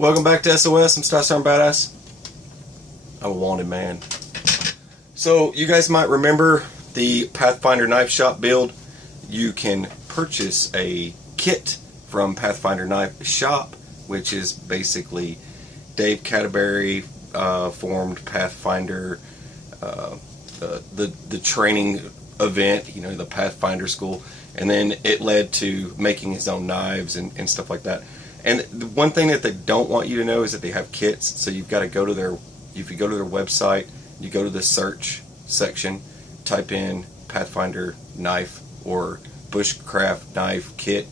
Welcome back to SOS. I'm Starstone Badass. I'm a wanted man. So you guys might remember the Pathfinder knife shop build. You can purchase a kit from Pathfinder Knife Shop, which is basically Dave Cadbury formed Pathfinder, the training event, you know, the Pathfinder school, and then it led to making his own knives and stuff like that. And the one thing that they don't want you to know is that they have kits. So you've got to go to their, if you go to their website, you go to the search section, type in Pathfinder knife or Bushcraft knife kit,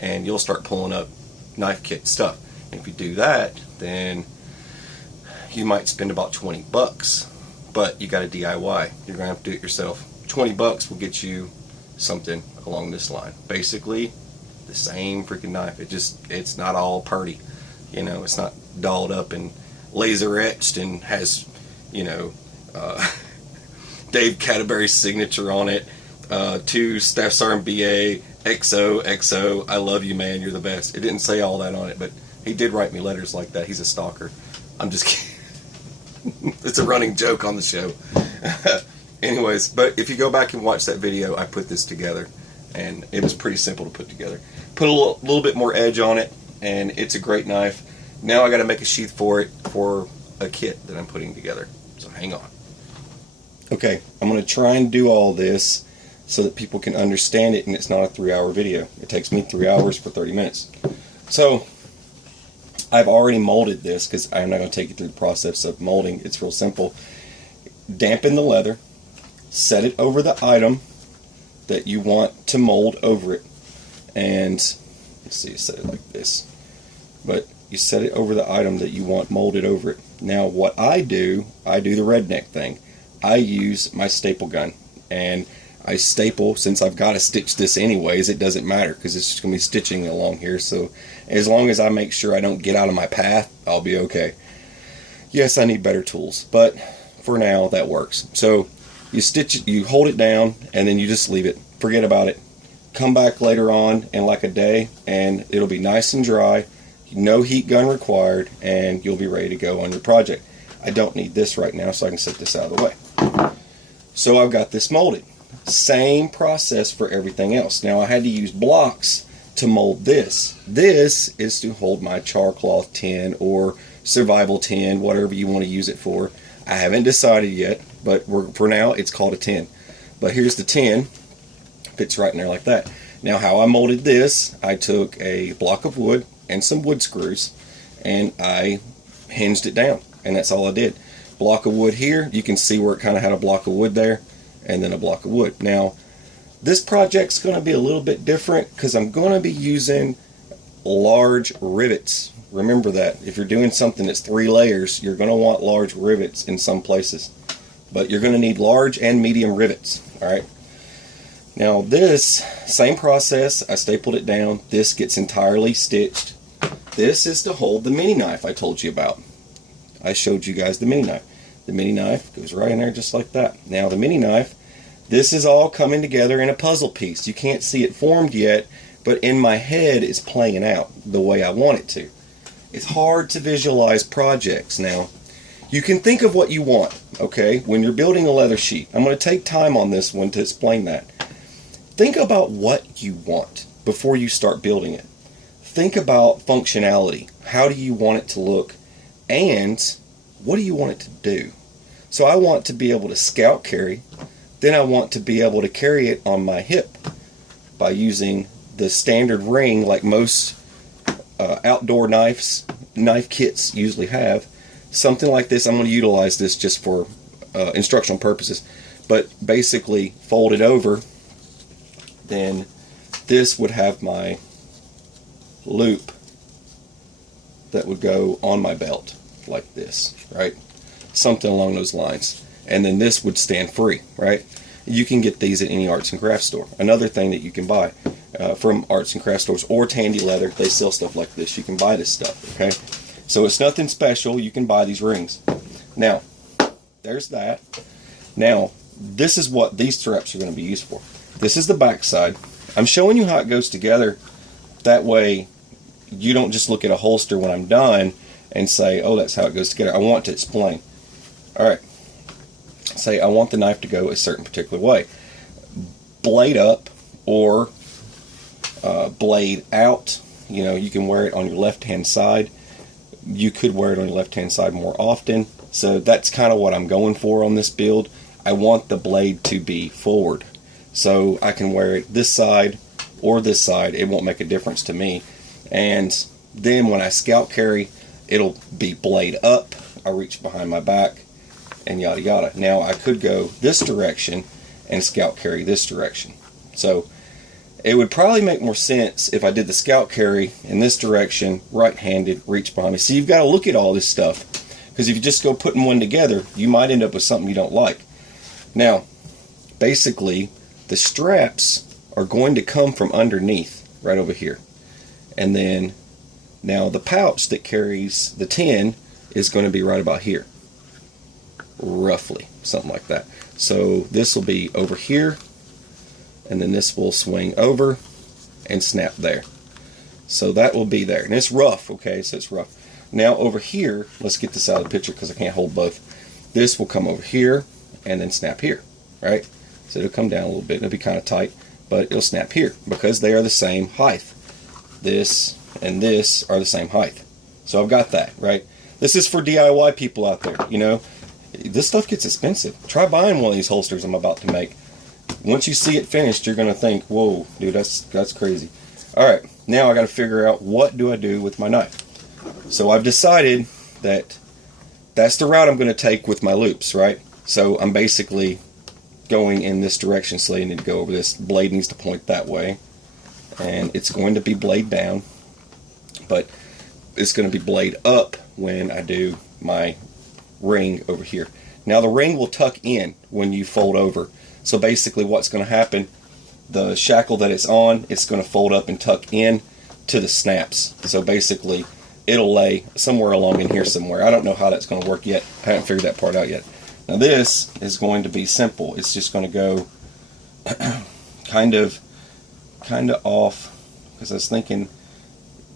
and you'll start pulling up knife kit stuff. And if you do that, then you might spend about 20 bucks, but you got to DIY. You're gonna have to do it yourself. 20 bucks will get you something along this line. Basically, the same freaking knife. It's not all purty, you know. It's not dolled up and laser etched and has, you know, Dave Cadbury's signature on it. To Staff Sergeant BA XO, I love you, man. You're the best. It didn't say all that on it, but he did write me letters like that. He's a stalker. I'm just kidding. It's a running joke on the show. Anyways, but if you go back and watch that video, I put this together, and it was pretty simple to put together. Put a little bit more edge on it, and it's a great knife. Now I got to make a sheath for it for a kit that I'm putting together. So hang on. Okay, I'm going to try and do all this so that people can understand it, and it's not a 3-hour video. It takes me 3 hours for 30 minutes. So I've already molded this because I'm not going to take you through the process of molding. It's real simple. Dampen the leather, set it over the item that you want to mold over it, and let's see, set it like this, but you set it over the item that you want molded over it. Now what I do the redneck thing. I use my staple gun, and I staple, since I've got to stitch this anyways, it doesn't matter because it's just going to be stitching along here, so as long as I make sure I don't get out of my path, I'll be okay. Yes, I need better tools, but for now that works. So you stitch it, you hold it down, and then you just leave it. Forget about it. Come back later on in like a day, and it'll be nice and dry. No heat gun required, and you'll be ready to go on your project. I don't need this right now, so I can set this out of the way. So I've got this molded. Same process for everything else. Now I had to use blocks to mold this. This is to hold my char cloth tin or survival tin, whatever you want to use it for. I haven't decided yet, but for now it's called a tin. But here's the tin. Fits right in there like that. Now how I molded this, I took a block of wood and some wood screws, and I hinged it down, and that's all I did. Block of wood here, you can see where it kind of had a block of wood there, and then a block of wood. Now this project's going to be a little bit different because I'm going to be using large rivets. Remember that if you're doing something that's 3 layers, you're going to want large rivets in some places, but you're going to need large and medium rivets. All right, now this same process, I stapled it down. This gets entirely stitched. This is to hold the mini knife I told you about. I showed you guys the mini knife. The mini knife goes right in there just like that. Now the mini knife, this is all coming together in a puzzle piece. You can't see it formed yet, but in my head it's playing out the way I want it to. It's hard to visualize projects. Now you can think of what you want, okay, when you're building a leather sheath. I'm going to take time on this one to explain that. Think about what you want before you start building it. Think about functionality. How do you want it to look? And what do you want it to do? So I want to be able to scout carry. Then I want to be able to carry it on my hip by using the standard ring like most outdoor knife kits usually have. Something like this. I'm going to utilize this just for instructional purposes. But basically fold it over. Then this would have my loop that would go on my belt like this, right? Something along those lines. And then this would stand free, right? You can get these at any arts and crafts store. Another thing that you can buy from arts and crafts stores or Tandy Leather, they sell stuff like this. You can buy this stuff, okay? So it's nothing special. You can buy these rings. Now, there's that. Now, this is what these straps are going to be used for. This is the back side. I'm showing you how it goes together. That way, you don't just look at a holster when I'm done and say, oh, that's how it goes together. I want to explain. All right. Say I want the knife to go a certain particular way. Blade up or blade out. You know, you can wear it on your left-hand side. You could wear it on your left-hand side more often. So that's kind of what I'm going for on this build. I want the blade to be forward. So I can wear it this side or this side. It won't make a difference to me. And then when I scout carry, it'll be blade up. I reach behind my back and yada yada. Now I could go this direction and scout carry this direction. So it would probably make more sense if I did the scout carry in this direction, right-handed, reach behind me. So you've got to look at all this stuff, because if you just go putting one together, you might end up with something you don't like. Now, basically, the straps are going to come from underneath, right over here. And then, now the pouch that carries the tin is going to be right about here. Roughly, something like that. So this will be over here, and then this will swing over and snap there. So that will be there. And it's rough, okay? So it's rough. Now over here, let's get this out of the picture because I can't hold both. This will come over here and then snap here, right? So it'll come down a little bit. It'll be kind of tight, but it'll snap here because they are the same height. This and this are the same height. So I've got that, right? This is for DIY people out there, you know. This stuff gets expensive. Try buying one of these holsters I'm about to make. Once you see it finished, you're going to think, whoa, dude, that's crazy. All right, now I got to figure out what do I do with my knife. So I've decided that that's the route I'm going to take with my loops, right? So I'm basically going in this direction, so I need to go over this. Blade needs to point that way, and it's going to be blade down, but it's going to be blade up when I do my ring over here. Now the ring will tuck in when you fold over. So basically what's going to happen, the shackle that it's on, it's going to fold up and tuck in to the snaps. So basically it'll lay somewhere along in here somewhere. I don't know how that's going to work yet. I haven't figured that part out yet. Now this is going to be simple. It's just going to go kind of off, because I was thinking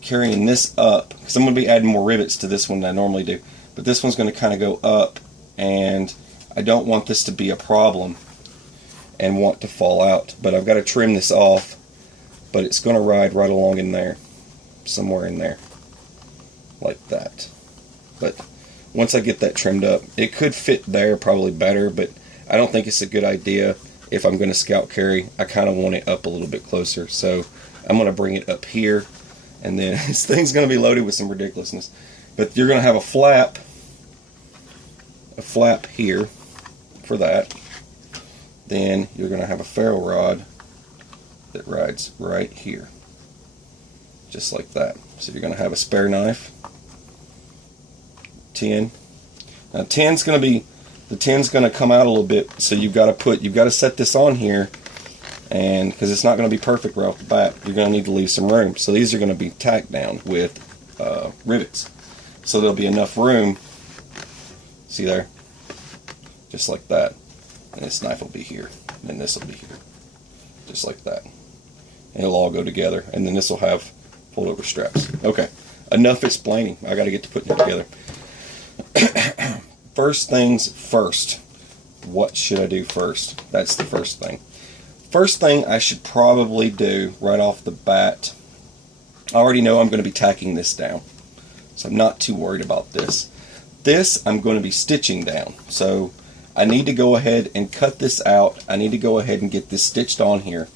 carrying this up, because I'm going to be adding more rivets to this one than I normally do. But this one's going to kind of go up, and I don't want this to be a problem and want to fall out. But I've got to trim this off, but it's going to ride right along in there, somewhere in there, like that. But once I get that trimmed up, it could fit there probably better, but I don't think it's a good idea if I'm going to scout carry. I kind of want it up a little bit closer, so I'm going to bring it up here, and then this thing's going to be loaded with some ridiculousness. But you're going to have a flap here for that. Then you're going to have a ferro rod that rides right here, just like that. So you're going to have a spare knife, tin. Now the tin's going to come out a little bit, so you've got to set this on here, and because it's not going to be perfect right off the bat, you're going to need to leave some room. So these are going to be tacked down with rivets. So there'll be enough room, see there, just like that. And this knife will be here, and then this will be here, just like that. And it'll all go together, and then this will have fold over straps. Okay, enough explaining. I got to get to putting it together. First things first. What should I do first? That's the first thing. First thing I should probably do right off the bat, I already know I'm going to be tacking this down, so I'm not too worried about this. This I'm going to be stitching down, so I need to go ahead and cut this out. I need to go ahead and get this stitched on here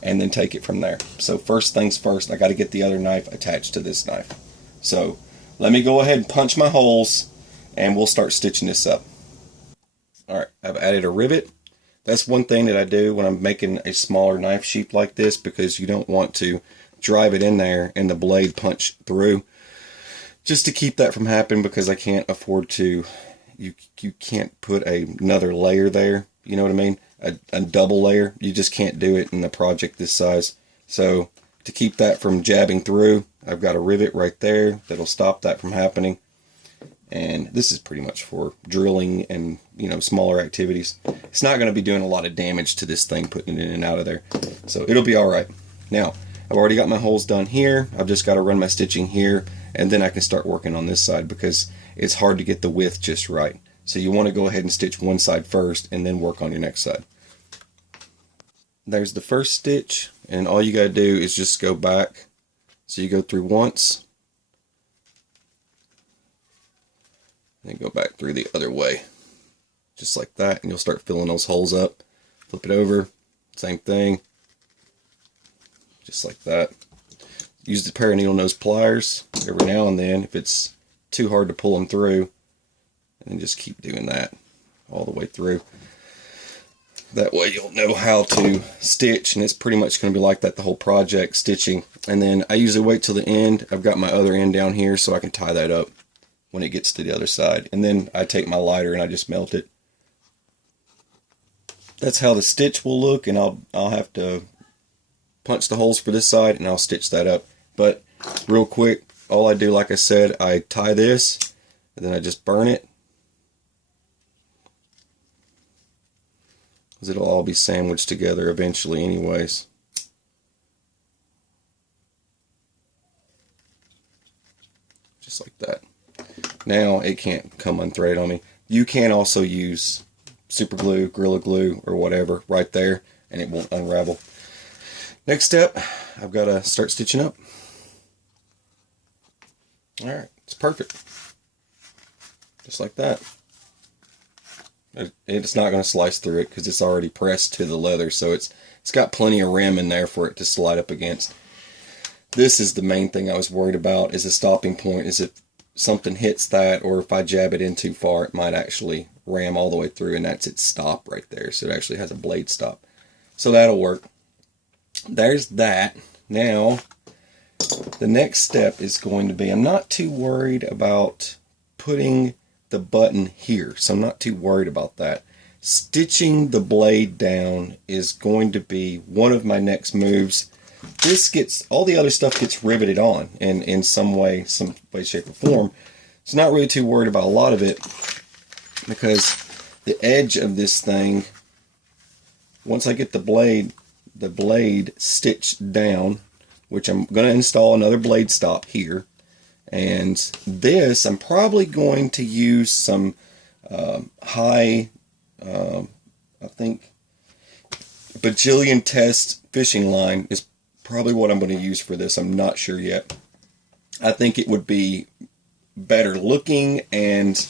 and then take it from there. So first things first, I got to get the other knife attached to this knife. So let me go ahead and punch my holes, and we'll start stitching this up. Alright, I've added a rivet. That's one thing that I do when I'm making a smaller knife sheath like this, because you don't want to drive it in there and the blade punch through. Just to keep that from happening, because I can't afford to, you can't put another layer there, you know what I mean? A double layer. You just can't do it in a project this size. So to keep that from jabbing through, I've got a rivet right there that'll stop that from happening. And this is pretty much for drilling and, you know, smaller activities. It's not going to be doing a lot of damage to this thing, putting it in and out of there. So it'll be alright. Now, I've already got my holes done here. I've just got to run my stitching here, and then I can start working on this side because it's hard to get the width just right. So you want to go ahead and stitch one side first and then work on your next side. There's the first stitch, and all you got to do is just go back. So you go through once, and then go back through the other way, just like that, and you'll start filling those holes up. Flip it over, same thing, just like that. Use the pair of needle nose pliers every now and then if it's too hard to pull them through, and then just keep doing that all the way through. That way you'll know how to stitch, and it's pretty much going to be like that the whole project, stitching. And then I usually wait till the end. I've got my other end down here so I can tie that up when it gets to the other side. And then I take my lighter and I just melt it. That's how the stitch will look, and I'll have to punch the holes for this side and I'll stitch that up. But real quick, all I do, like I said, I tie this and then I just burn it. Because it'll all be sandwiched together eventually anyways. Just like that. Now it can't come unthreaded on me. You can also use super glue, Gorilla Glue, or whatever right there, and it won't unravel. Next step, I've got to start stitching up. Alright, it's perfect. Just like that. It's not going to slice through it because it's already pressed to the leather, so it's got plenty of rim in there for it to slide up against. This is the main thing I was worried about, is a stopping point. Is if something hits that, or if I jab it in too far, it might actually ram all the way through, and that's its stop right there. So it actually has a blade stop. So that'll work. There's that. Now, the next step is going to be, I'm not too worried about putting the button here, so I'm not too worried about that. Stitching the blade down is going to be one of my next moves. This gets, all the other stuff gets riveted on in some way, shape, or form. So not really too worried about a lot of it, because the edge of this thing, once I get the blade stitched down, which I'm going to install another blade stop here. And this, I'm probably going to use some high, I think, bajillion test fishing line is probably what I'm going to use for this. I'm not sure yet. I think it would be better looking, and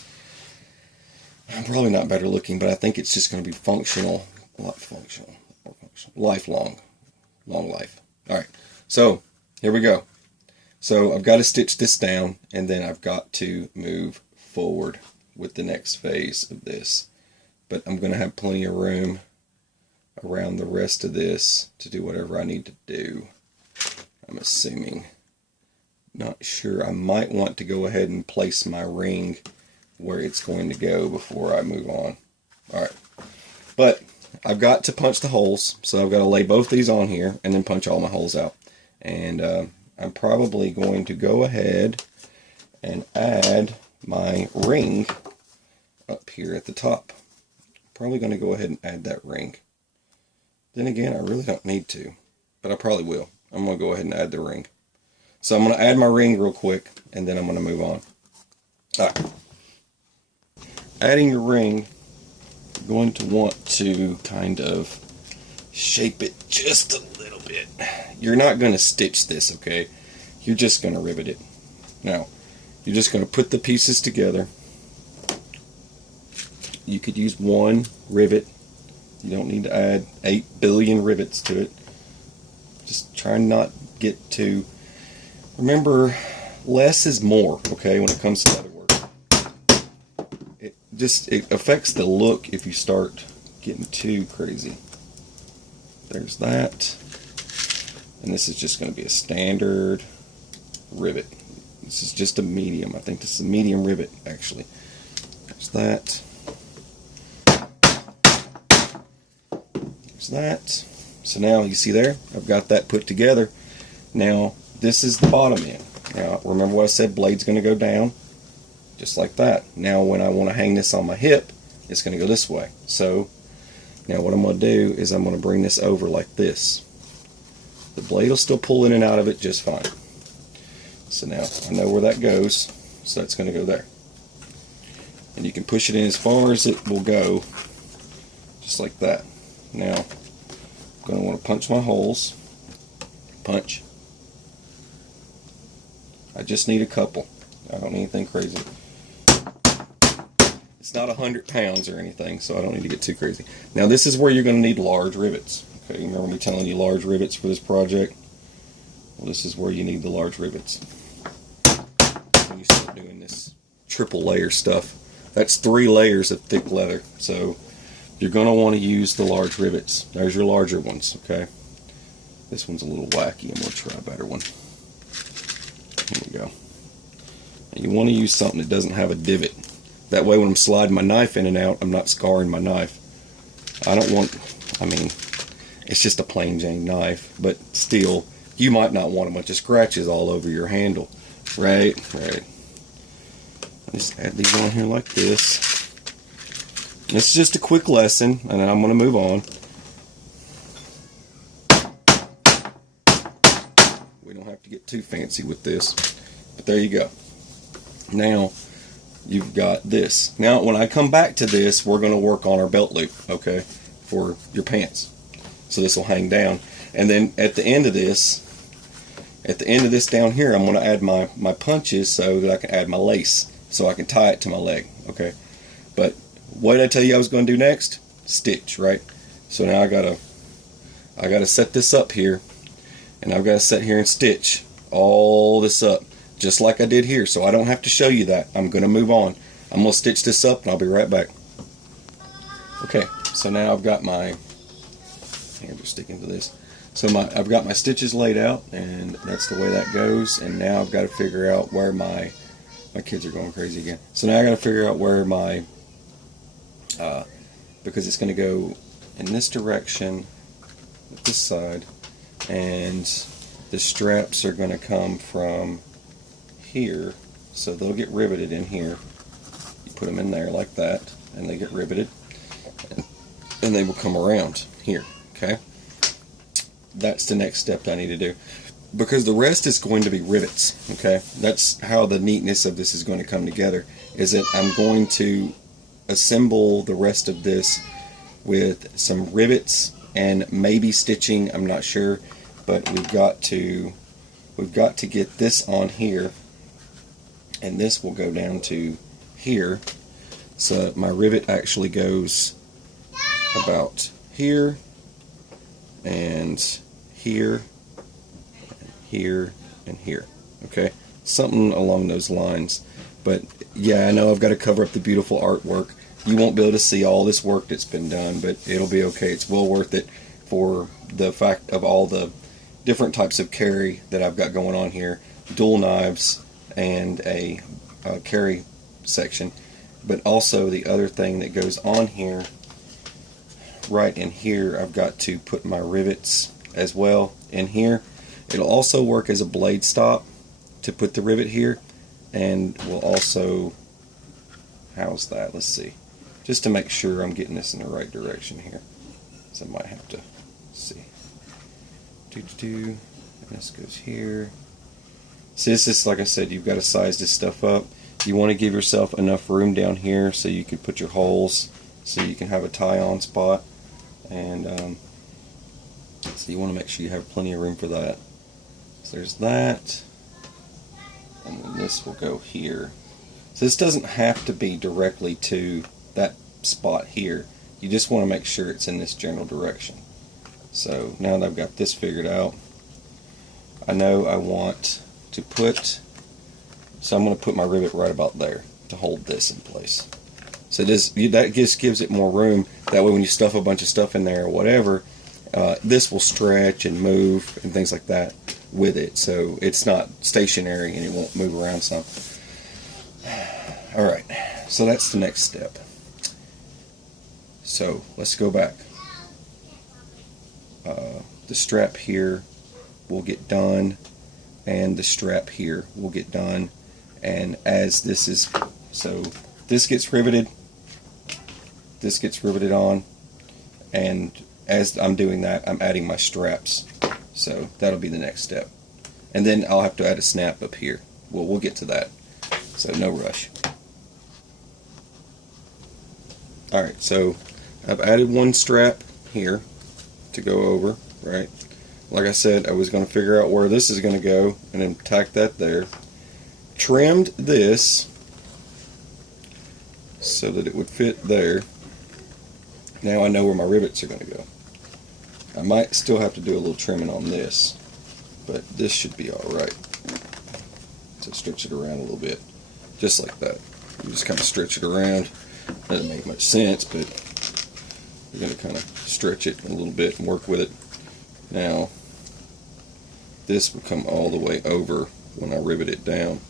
probably not better looking, but I think it's just going to be functional, lifelong, long life. All right, so here we go. So I've got to stitch this down, and then I've got to move forward with the next phase of this. But I'm going to have plenty of room around the rest of this to do whatever I need to do. I'm assuming. Not sure. I might want to go ahead and place my ring where it's going to go before I move on. Alright. But I've got to punch the holes, so I've got to lay both these on here and then punch all my holes out. And I'm probably going to go ahead and add my ring up here at the top. Probably going to go ahead and add that ring. Then again, I really don't need to, but I probably will. I'm going to go ahead and add the ring. So I'm going to add my ring real quick, and then I'm going to move on. Alright. Adding your ring, you're going to want to kind of shape it just a little bit. You're not going to stitch this, okay? You're just going to rivet it. Now, you're just going to put the pieces together. You could use one rivet. You don't need to add 8 billion rivets to it. Just try and not get too... Remember, less is more, okay, when it comes to leather work. It affects the look if you start getting too crazy. There's that. And this is just going to be a standard rivet. This is just a medium. I think this is a medium rivet, actually. There's that. There's that. So now, you see there? I've got that put together. Now, this is the bottom end. Now, remember what I said? Blade's going to go down. Just like that. Now, when I want to hang this on my hip, it's going to go this way. So, now what I'm going to do is I'm going to bring this over like this. The blade will still pull in and out of it just fine. So now I know where that goes, so that's going to go there. And you can push it in as far as it will go, just like that. Now, I'm going to want to punch my holes. Punch. I just need a couple. I don't need anything crazy. It's not 100 pounds or anything, so I don't need to get too crazy. Now this is where you're going to need large rivets. Okay, remember me telling you large rivets for this project? Well, this is where you need the large rivets. When you start doing this triple layer stuff, that's 3 layers of thick leather. So you're going to want to use the large rivets. There's your larger ones, okay? This one's a little wacky. I'm going to try a better one. Here we go. And you want to use something that doesn't have a divot. That way when I'm sliding my knife in and out, I'm not scarring my knife. I don't want, I mean, it's just a plain Jane knife, but still, you might not want a bunch of scratches all over your handle. Right. Just add these on here like this. This is just a quick lesson, and then I'm going to move on. We don't have to get too fancy with this, but there you go. Now, you've got this. Now, when I come back to this, we're going to work on our belt loop, okay, for your pants. So this will hang down. And then at the end of this down here, I'm going to add my punches so that I can add my lace, so I can tie it to my leg, okay? But what did I tell you I was going to do next? Stitch, right? So now I gotta set this up here, and I've got to sit here and stitch all this up, just like I did here, so I don't have to show you that. I'm going to move on. I'm going to stitch this up, and I'll be right back. Okay, so now I've got my hands are sticking to this. So I've got my stitches laid out, and that's the way that goes. And now I've got to figure out where my kids are going crazy again. So now I got to figure out where my because it's going to go in this direction, this side, and the straps are going to come from here, so they'll get riveted in here. You put them in there like that, and they get riveted, and they will come around here. Okay, that's the next step that I need to do, because the rest is going to be rivets. Okay, that's how the neatness of this is going to come together, is that I'm going to assemble the rest of this with some rivets and maybe stitching. I'm not sure, but we've got to get this on here, and this will go down to here. So my rivet actually goes about here and here and here and here. Okay, something along those lines. But yeah, I know I've got to cover up the beautiful artwork. You won't be able to see all this work that's been done, but it'll be okay. It's well worth it for the fact of all the different types of carry that I've got going on here. Dual knives and a carry section. But also the other thing that goes on here, right in here, I've got to put my rivets as well in here. It'll also work as a blade stop to put the rivet here, and we'll also, how's that? Let's see. Just to make sure I'm getting this in the right direction here. So I might have to see. And this goes here. See, this is, like I said, you've got to size this stuff up. You want to give yourself enough room down here so you can put your holes, so you can have a tie-on spot. And so you want to make sure you have plenty of room for that. So there's that. And then this will go here. So this doesn't have to be directly to that spot here. You just want to make sure it's in this general direction. So now that I've got this figured out, I know I want to put, so I'm going to put my rivet right about there to hold this in place. So that just gives it more room. That way when you stuff a bunch of stuff in there or whatever, this will stretch and move and things like that with it. So it's not stationary and it won't move around some. Alright, so that's the next step. So let's go back. The strap here will get done, and the strap here will get done. And as this is, so this gets riveted, this gets riveted on, and as I'm doing that, I'm adding my straps. So that'll be the next step. and then I'll have to add a snap up here. Well, we'll get to that, so no rush. Alright, so I've added one strap here to go over, right? Like I said, I was going to figure out where this is going to go and then tack that there. Trimmed this so that it would fit there. Now I know where my rivets are going to go. I might still have to do a little trimming on this, but this should be alright. So stretch it around a little bit, just like that. You just kind of stretch it around. Doesn't make much sense, but you're going to kind of stretch it a little bit and work with it. Now, this will come all the way over when I rivet it down.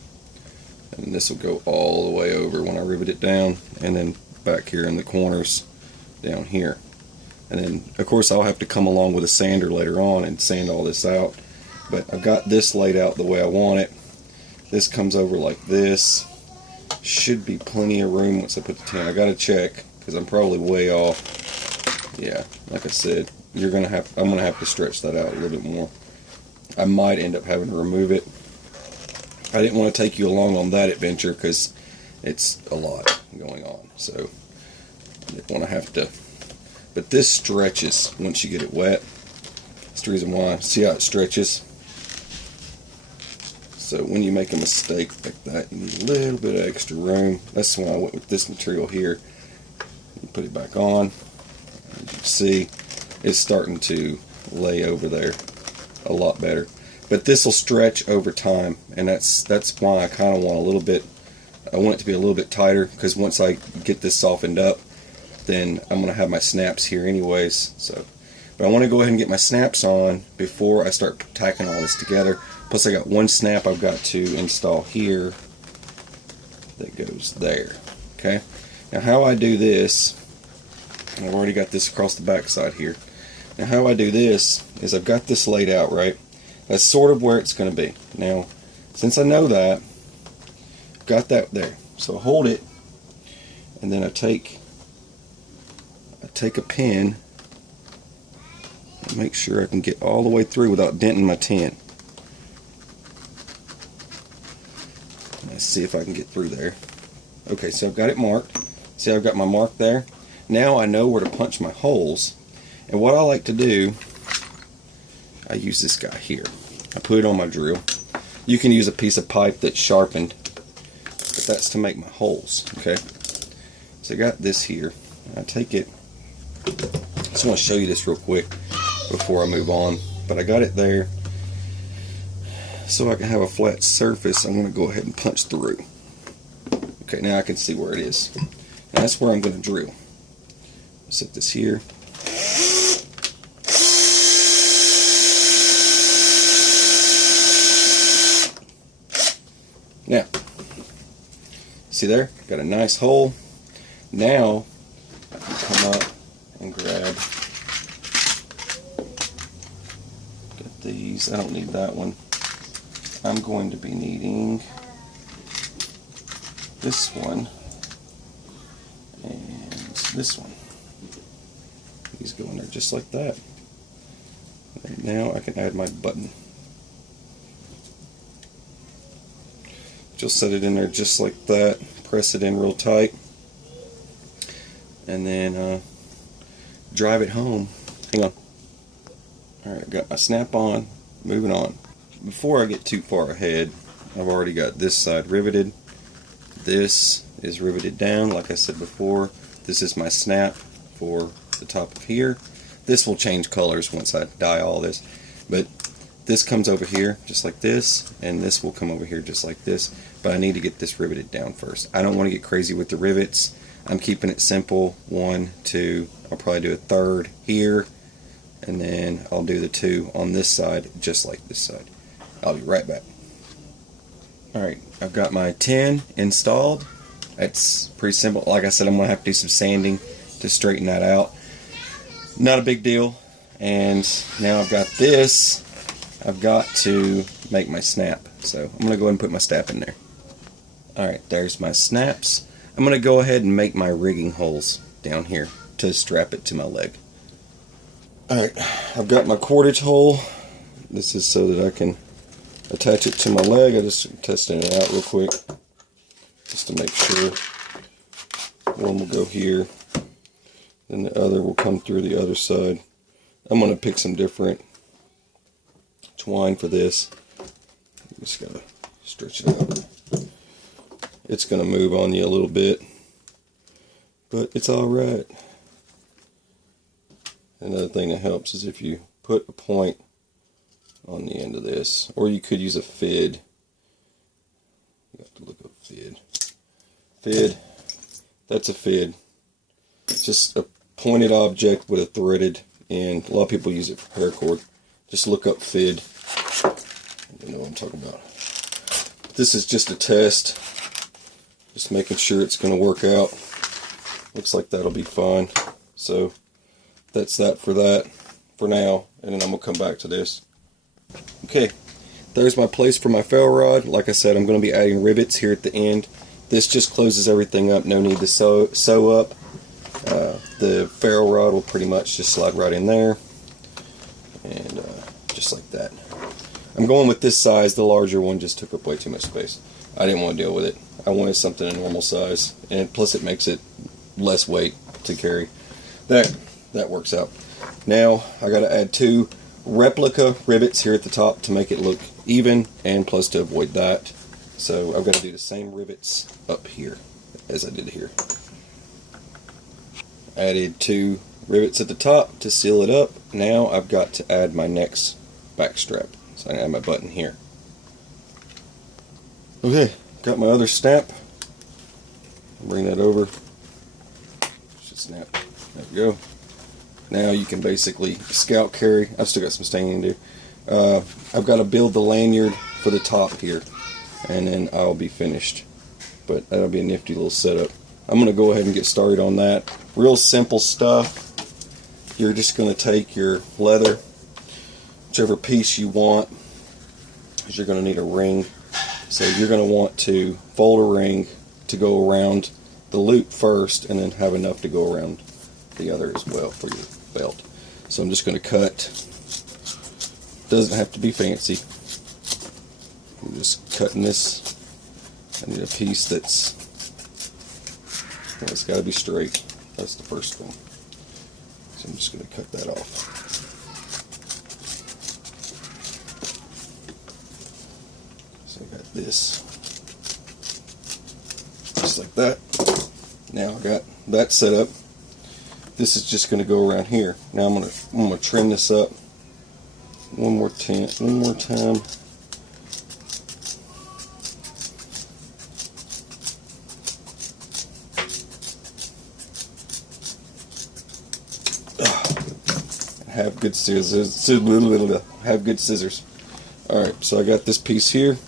And this will go all the way over when I rivet it down. And then back here in the corners down here. And then, of course, I'll have to come along with a sander later on and sand all this out. But I've got this laid out the way I want it. This comes over like this. Should be plenty of room once I put the tin. I gotta check because I'm probably way off. Yeah, like I said, I'm gonna have to stretch that out a little bit more. I might end up having to remove it. I didn't want to take you along on that adventure because it's a lot going on. So I didn't want to have to. But this stretches once you get it wet. That's the reason why. See how it stretches? So when you make a mistake like that, you need a little bit of extra room. That's why I went with this material here. You put it back on. As you can see, it's starting to lay over there a lot better. But this will stretch over time, and that's why I kind of want a little bit. I want it to be a little bit tighter because once I get this softened up, then I'm going to have my snaps here anyways. So, but I want to go ahead and get my snaps on before I start tacking all this together. Plus I got one snap I've got to install here that goes there. Okay. Now how I do this, and I've already got this across the back side here. Now how I do this is I've got this laid out, right? That's sort of where it's going to be. Now, since I know that, I've got that there. So I hold it, and then I take a pin and make sure I can get all the way through without denting my tin. Let's see if I can get through there. Okay, so I've got it marked. See, I've got my mark there. Now I know where to punch my holes. And what I like to do, I use this guy here. I put it on my drill. You can use a piece of pipe that's sharpened, but that's to make my holes. Okay, so I got this here. I take it. I just want to show you this real quick before I move on. But I got it there. So I can have a flat surface. I'm going to go ahead and punch through. Okay, now I can see where it is. And that's where I'm going to drill. Set this here. Now, see there? Got a nice hole. Now, I can come up and grab. Got these. I don't need that one. I'm going to be needing this one and this one. These go in there just like that. And now I can add my button. Just set it in there just like that. Press it in real tight. And then drive it home. Hang on. Alright, I've got my snap on. Moving on. Before I get too far ahead, I've already got this side riveted. This is riveted down, like I said before. This is my snap for the top of here. This will change colors once I dye all this. But this comes over here just like this, and this will come over here just like this. But I need to get this riveted down first. I don't want to get crazy with the rivets. I'm keeping it simple. 1, 2, I'll probably do a third here, and then I'll do the 2 on this side just like this side. I'll be right back. Alright, I've got my tin installed. It's pretty simple. Like I said, I'm going to have to do some sanding to straighten that out. Not a big deal. And now I've got this. I've got to make my snap. So I'm going to go ahead and put my snap in there. Alright, there's my snaps. I'm going to go ahead and make my rigging holes down here to strap it to my leg. Alright, I've got my cordage hole. This is so that I can attach it to my leg. I just testing it out real quick just to make sure. One will go here, then the other will come through the other side. I'm going to pick some different twine for this. Just gotta stretch it out. It's going to move on you a little bit, but it's alright. Another thing that helps is if you put a point on the end of this, or you could use a fid. You have to look up fid. Fid, that's a fid. It's just a pointed object with a threaded end. A lot of people use it for paracord. Just look up fid. You know what I'm talking about. This is just a test. Just making sure it's going to work out. Looks like that'll be fine. So that's that for now. And then I'm going to come back to this. Okay, there's my place for my ferro rod. Like I said, I'm going to be adding rivets here at the end. This just closes everything up. No need to sew up. The ferro rod will pretty much just slide right in there. And just like that. I'm going with this size. The larger one just took up way too much space. I didn't want to deal with it. I wanted something a normal size, and plus it makes it less weight to carry. That works out. Now I got to add 2 replica rivets here at the top to make it look even, and plus to avoid that. So I've got to do the same rivets up here as I did here. Added 2 rivets at the top to seal it up. Now I've got to add my next back strap. So I can add my button here. Okay, got my other snap. Bring that over. Should snap. There we go. Now you can basically scout carry. I've still got some staining to do. I've got to build the lanyard for the top here, and then I'll be finished. But that'll be a nifty little setup. I'm going to go ahead and get started on that. Real simple stuff. You're just going to take your leather, whichever piece you want, because you're going to need a ring. So you're going to want to fold a ring to go around the loop first, and then have enough to go around the other as well for your belt. So I'm just going to cut. Doesn't have to be fancy. I'm just cutting this. I need a piece that's, well, it's got to be straight. That's the first one. So I'm just going to cut that off. So I got this, just like that. Now I got that set up. This is just going to go around here. Now I'm going to trim this up one more time. Have good scissors. Have good scissors. Alright, so I got this piece here.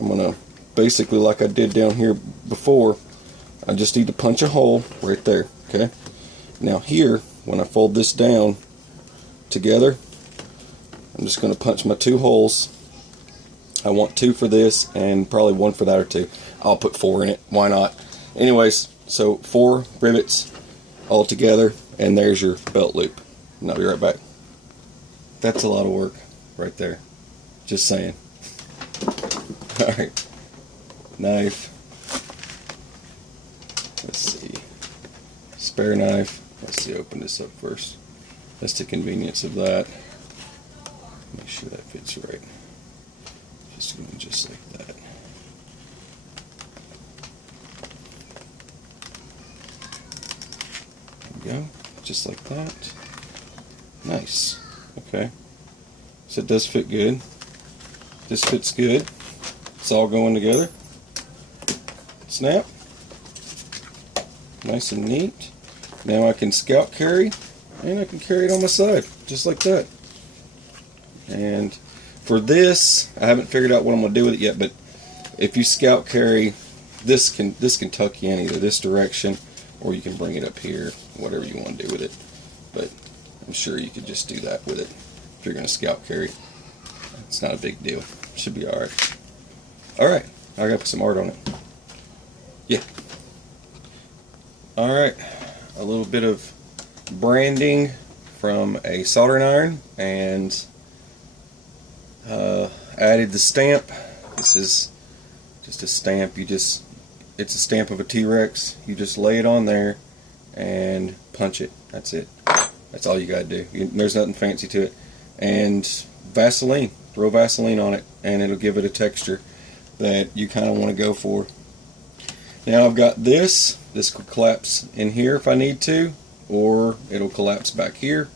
I'm going to, basically like I did down here before, I just need to punch a hole right there. Okay. Now here, when I fold this down together, I'm just going to punch my 2 holes. I want 2 for this and probably 1 for that or 2. I'll put 4 in it. Why not? Anyways, so 4 rivets all together, and there's your belt loop. And I'll be right back. That's a lot of work right there. Just saying. Alright. Knife. Let's see. Spare knife. Let's see, open this up first. That's the convenience of that. Make sure that fits right. Just going just like that. There we go. Just like that. Nice. Okay. So it does fit good. This fits good. It's all going together. Snap. Nice and neat. Now I can scout carry, and I can carry it on my side, just like that. And for this, I haven't figured out what I'm going to do with it yet, but if you scout carry, this can tuck you in either this direction, or you can bring it up here, whatever you want to do with it. But I'm sure you could just do that with it if you're going to scout carry. It's not a big deal. Should be alright. Alright, I gotta put some art on it. Yeah. Alright, a little bit of branding from a soldering iron, and Added the stamp. This is just a stamp. It's a stamp of a T-Rex. You just lay it on there and punch it. That's it. That's all you gotta do. There's nothing fancy to it. And Vaseline. Throw Vaseline on it and it'll give it a texture that you kind of want to go for. Now I've got this. This could collapse in here if I need to, or it'll collapse back here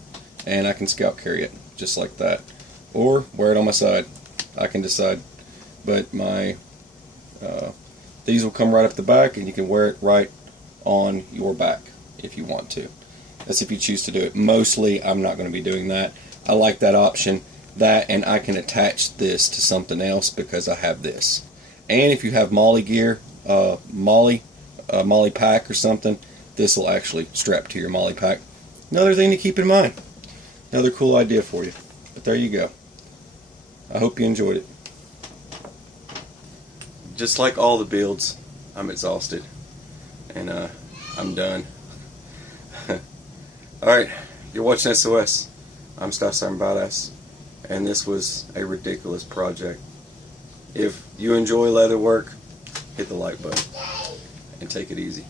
and I can scout carry it just like that, or wear it on my side. I can decide, but my these will come right up the back and you can wear it right on your back if you want to. That's if you choose to do it. Mostly I'm not going to be doing that. I like that option, that, and I can attach this to something else because I have this. And if you have Molly gear, Molly pack or something, this will actually strap to your Molly pack. Another thing to keep in mind. Another cool idea for you. But there you go. I hope you enjoyed it. Just like all the builds, I'm exhausted. And I'm done. Alright, you're watching SOS. I'm Staff Sergeant Badass. And this was a ridiculous project. If you enjoy leather work, hit the like button. And take it easy.